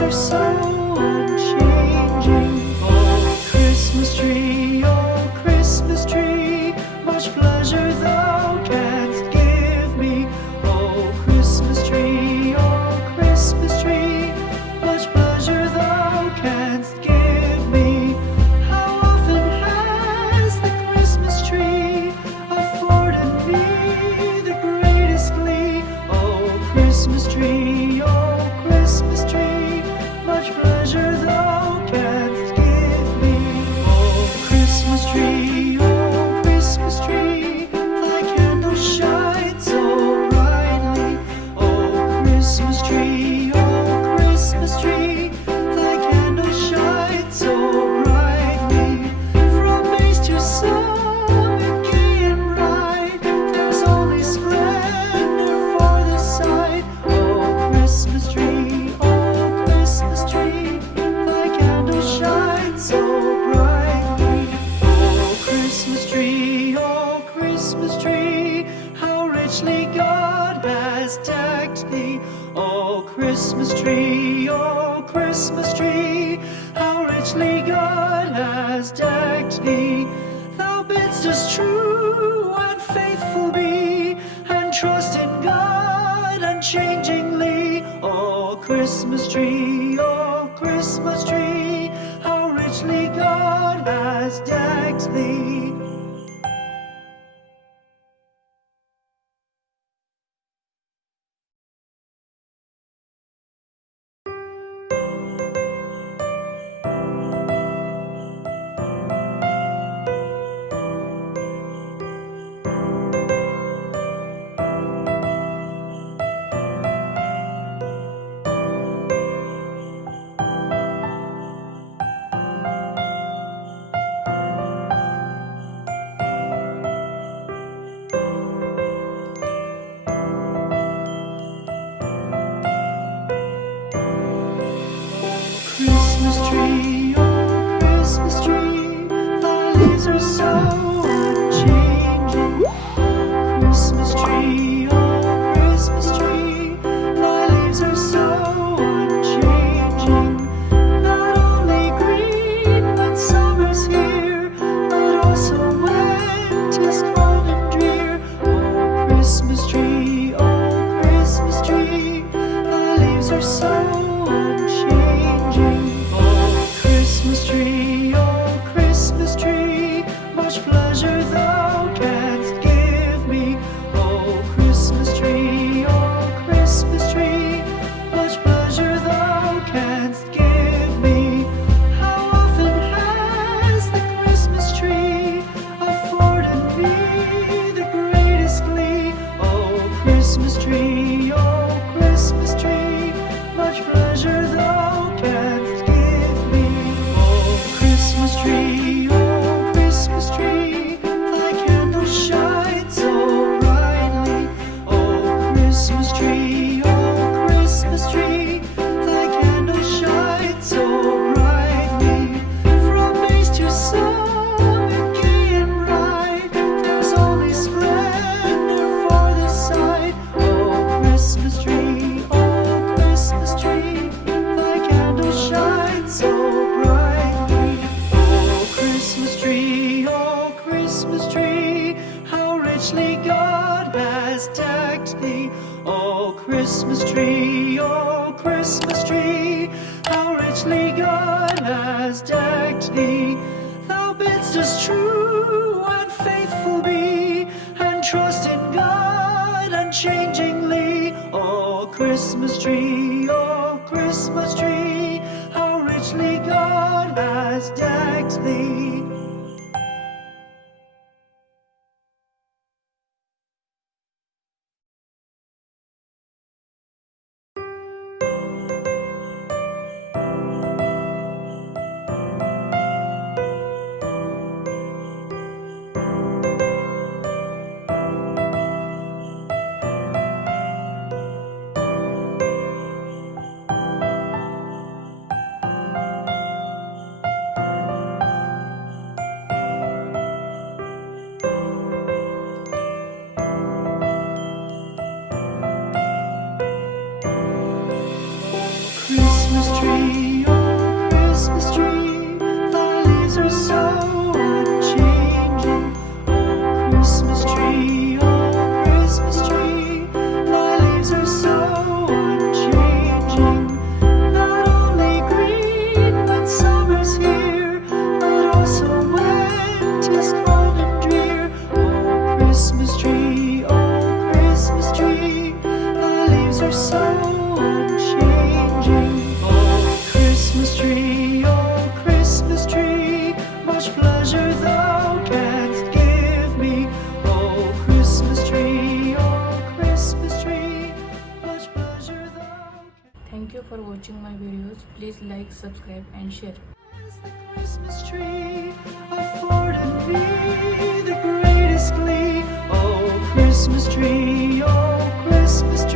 leaves are so unchanging. Oh, Christmas tree, much pleasure thou canst give me. Oh, Christmas tree, much pleasure thou canst give me. How often has the Christmas tree afforded me the greatest glee? Oh, Christmas tree, much pleasure thou canst give me. Oh, Christmas tree, thy candles shine so brightly. Oh, Christmas tree, thy candles shine so brightly. From base to summit, gay and bright, there's only splendor for the sight. Oh, Christmas tree, thy candles shine so brightly. Oh, Christmas tree, how richly God has decked thee. Oh, Christmas tree, how richly God has decked thee. Thou bidst us true and faithful be, and trust in God unchangingly. Oh, Christmas tree, how richly God has decked thee. Christmas tree, thy leaves are so unchanging. Christmas tree, thy leaves are so unchanging. Not only green when summer's here, but also when 'tis cold and drear. Oh, Christmas tree, thy leaves are so unchanging. Oh, Christmas tree, much pleasure thou canst give me. Oh, Christmas tree, much pleasure thou canst give me. How often has the Christmas tree afforded me the greatest glee? Oh, Christmas tree, much pleasure thou canst give me. Oh, Christmas tree, thy candles shine so brightly. Oh, Christmas tree, thy candles shine so brightly. From base to summit, gay and bright, there's only splendor for the sight. Oh, Christmas tree, thy candles shine so brightly. Oh, Christmas tree, how richly God has decked thee. Oh, Christmas tree, how richly God has decked thee. Thou bidst us true and faithful be, and trust in God unchangingly. Oh, Christmas tree, how richly God has decked thee. so unchanging. Oh, Christmas tree, much pleasure thou canst give me. Oh, Christmas tree, much pleasure thou canst. Thank you for watching my videos. Please like, subscribe and share. As the Christmas tree afforded me the greatest glee. Oh, Christmas tree,